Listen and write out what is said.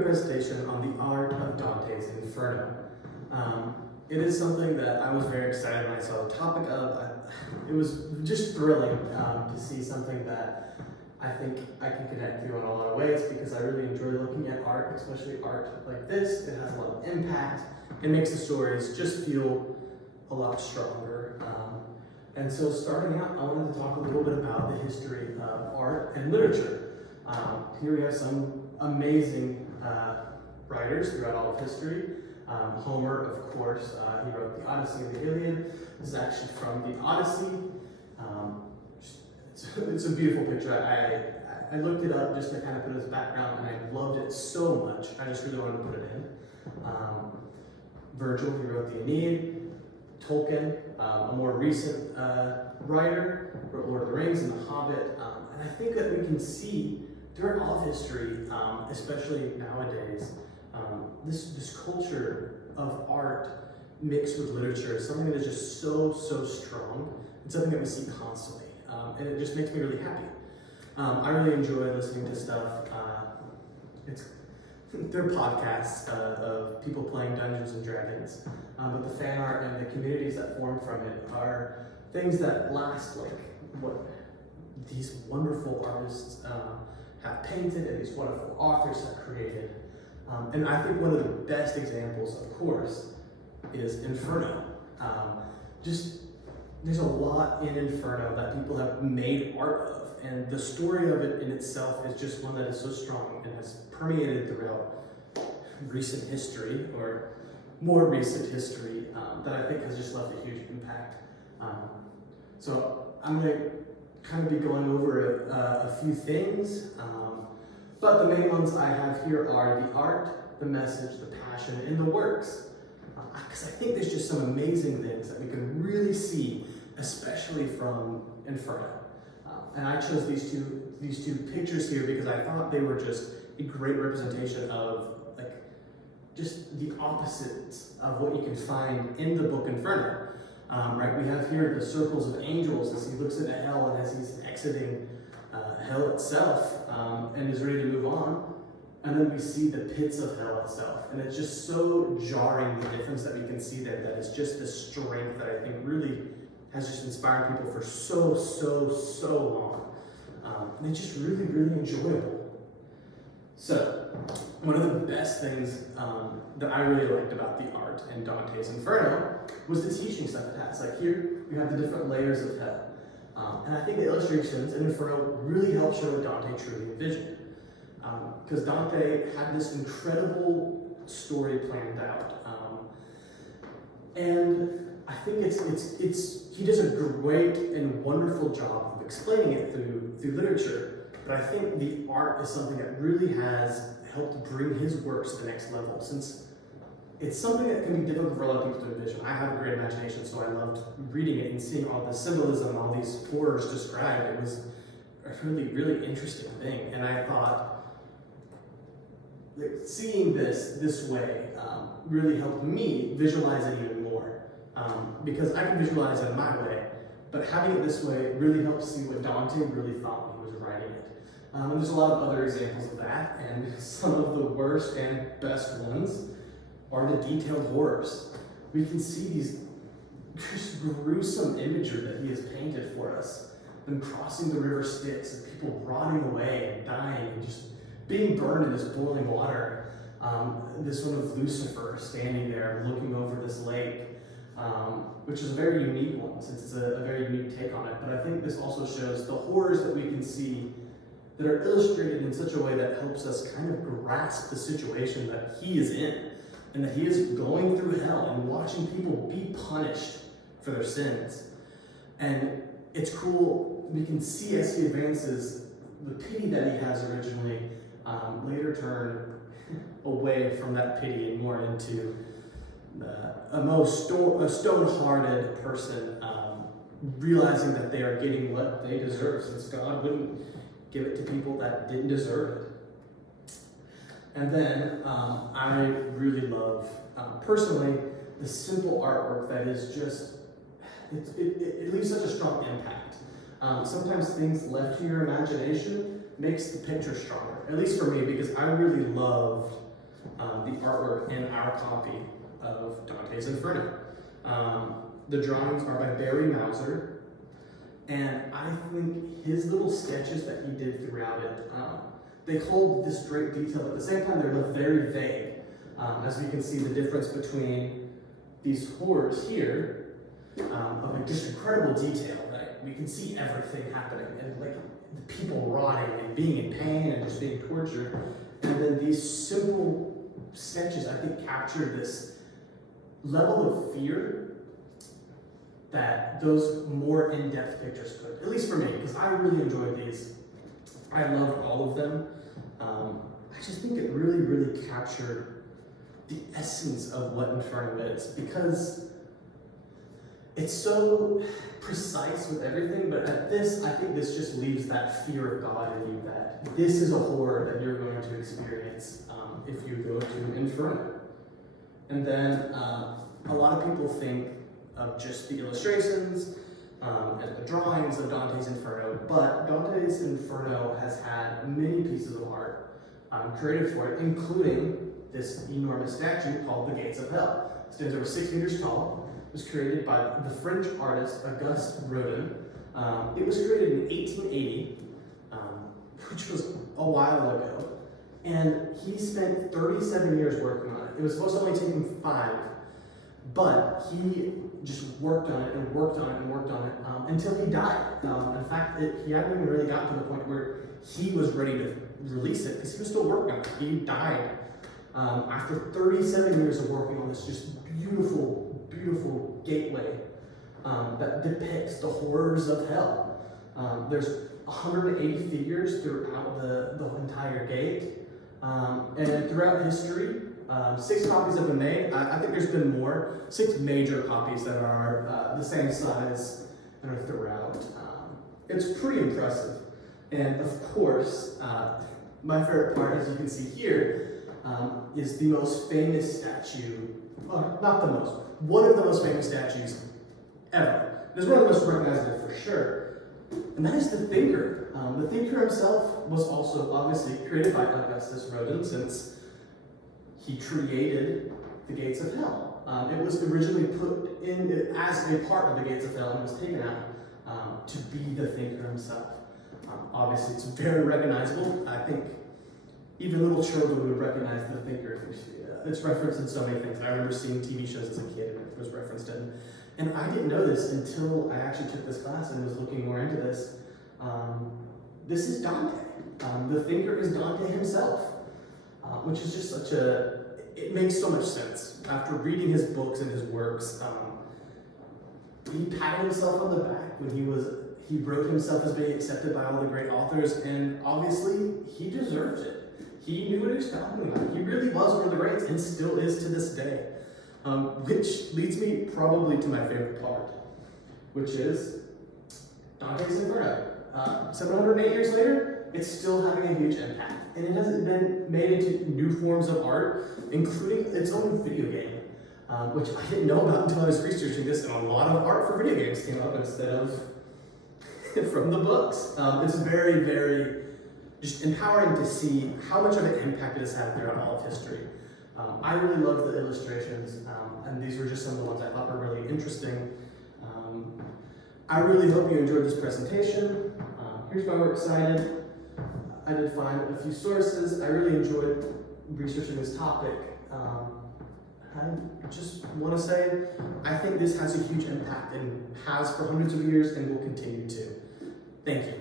a presentation on the art of Dante's Inferno. It is something that I was very excited when I saw the topic of. It was just thrilling to see something that I think I can connect to in a lot of ways, because I really enjoy looking at art, especially art like this. It has a lot of impact. It makes the stories just feel a lot stronger. And so starting out, I wanted to talk a little bit about the history of art and literature. Here we have some amazing writers throughout all of history. Homer, of course, he wrote the Odyssey and the Iliad. This is actually from the Odyssey. It's a beautiful picture. I looked it up just to kind of put it as background, and I loved it so much. I just really wanted to put it in. Virgil, he wrote the Aeneid. Tolkien, a more recent writer, wrote Lord of the Rings and The Hobbit. And I think that we can see throughout all of history, especially nowadays, this culture of art mixed with literature is something that is just so strong. It's something that we see constantly, and it just makes me really happy. I really enjoy listening to stuff. They're podcasts of people playing Dungeons and Dragons, but the fan art and the communities that form from it are things that last, like what these wonderful artists have painted and these wonderful authors have created. And I think one of the best examples, of course, is Inferno. There's a lot in Inferno that people have made art of, and the story of it in itself is just one that is so strong and has permeated throughout recent history, or more recent history, that I think has just left a huge impact. So I'm going to kind of be going over a few things, but the main ones I have here are the art, the message, the passion, and the works. Because I think there's just some amazing things that we can really see, especially from Inferno. And I chose these two pictures here because I thought they were just a great representation of just the opposites of what you can find in the book Inferno. Right, we have here the circles of angels as he looks at hell and as he's exiting hell itself and is ready to move on. And then we see the pits of hell itself. And it's just so jarring, the difference that we can see there, that it's just the strength that I think really has just inspired people for so long. And it's just really enjoyable. So, one of the best things that I really liked about the art in Dante's Inferno was the teaching stuff it has. Like here, we have the different layers of hell. And I think the illustrations in Inferno really help show what Dante truly envisioned. Because Dante had this incredible story planned out. And I think he does a great and wonderful job of explaining it through literature. But I think the art is something that really has helped bring his works to the next level, since it's something that can be difficult for a lot of people to envision. I have a great imagination, so I loved reading it and seeing all the symbolism, all these horrors described. It was a really interesting thing, and I thought seeing this way really helped me visualize it even more, because I can visualize it my way, but having it this way really helps see what Dante really thought when he was writing it. And there's a lot of other examples of that, and some of the worst and best ones are the detailed horrors. We can see these just gruesome imagery that he has painted for us. Them crossing the river Styx, and people rotting away and dying and just being burned in this boiling water. This one of Lucifer standing there looking over this lake, which is a very unique one, since it's a very unique take on it. But I think this also shows the horrors that we can see that are illustrated in such a way that helps us kind of grasp the situation that he is in, and that he is going through hell and watching people be punished for their sins. And it's cool, we can see as he advances, the pity that he has originally later turn away from that pity and more into a stone-hearted person realizing that they are getting what they deserve, since God wouldn't give it to people that didn't deserve it. And then I really love, personally, the simple artwork that is just, it leaves such a strong impact. Sometimes things left to your imagination makes the picture stronger, at least for me, because I really loved the artwork in our copy of Dante's Inferno. The drawings are by Barry Mauser, and I think his little sketches that he did throughout it, they hold this great detail, but at the same time they're very vague. As we can see the difference between these horrors here, of like just incredible detail, right? We can see everything happening, and like the people rotting and being in pain and just being tortured. And then these simple sketches, I think, capture this level of fear that those more in-depth pictures could, at least for me, because I really enjoyed these. I loved all of them. I just think it really, really captured the essence of what Inferno is, because it's so precise with everything, but at this, I think this just leaves that fear of God in you, that this is a horror that you're going to experience if you go to Inferno. And then a lot of people think of just the illustrations and the drawings of Dante's Inferno, but Dante's Inferno has had many pieces of art created for it, including this enormous statue called the Gates of Hell. It stands over 6 meters tall. It was created by the French artist Auguste Rodin. It was created in 1880, which was a while ago, and he spent 37 years working on it. It was supposed to only take him 5, but he just worked on it and worked on it and worked on it until he died. In fact, he hadn't even really gotten to the point where he was ready to release it because he was still working on it. He died after 37 years of working on this just beautiful, beautiful gateway that depicts the horrors of hell. There's 180 figures throughout the entire gate, and throughout history, 6 copies have been made. I think there's been more, 6 major copies that are the same size and are throughout. It's pretty impressive. And of course, my favorite part, as you can see here, is the most famous statue, not the most, one of the most famous statues ever. It is one of the most recognizable for sure, and that is the Thinker. The Thinker himself was also obviously created by Augustus Rodin, since he created the Gates of Hell. It was originally put in as a part of the Gates of Hell and was taken out to be the Thinker himself. Obviously, it's very recognizable. I think even little children would recognize the Thinker. It's referenced in so many things. I remember seeing TV shows as a kid and it was referenced in. And I didn't know this until I actually took this class and was looking more into this. This is Dante. The Thinker is Dante himself, which is just such a, it makes so much sense. After reading his books and his works, he patted himself on the back when he wrote himself as being accepted by all the great authors, and obviously he deserved it. He knew what he was talking about. He really was one of the greats and still is to this day. Which leads me probably to my favorite part, which is Dante's Inferno. 708 years later, it's still having a huge impact. And it hasn't been made into new forms of art, including its own video game, which I didn't know about until I was researching this, and a lot of art for video games came up instead of from the books. It's very, very just empowering to see how much of an impact it has had throughout all of history. I really love the illustrations, and these were just some of the ones I thought were really interesting. I really hope you enjoyed this presentation. Here's my works cited. I did find a few sources. I really enjoyed researching this topic. I just want to say, I think this has a huge impact and has for hundreds of years and will continue to. Thank you.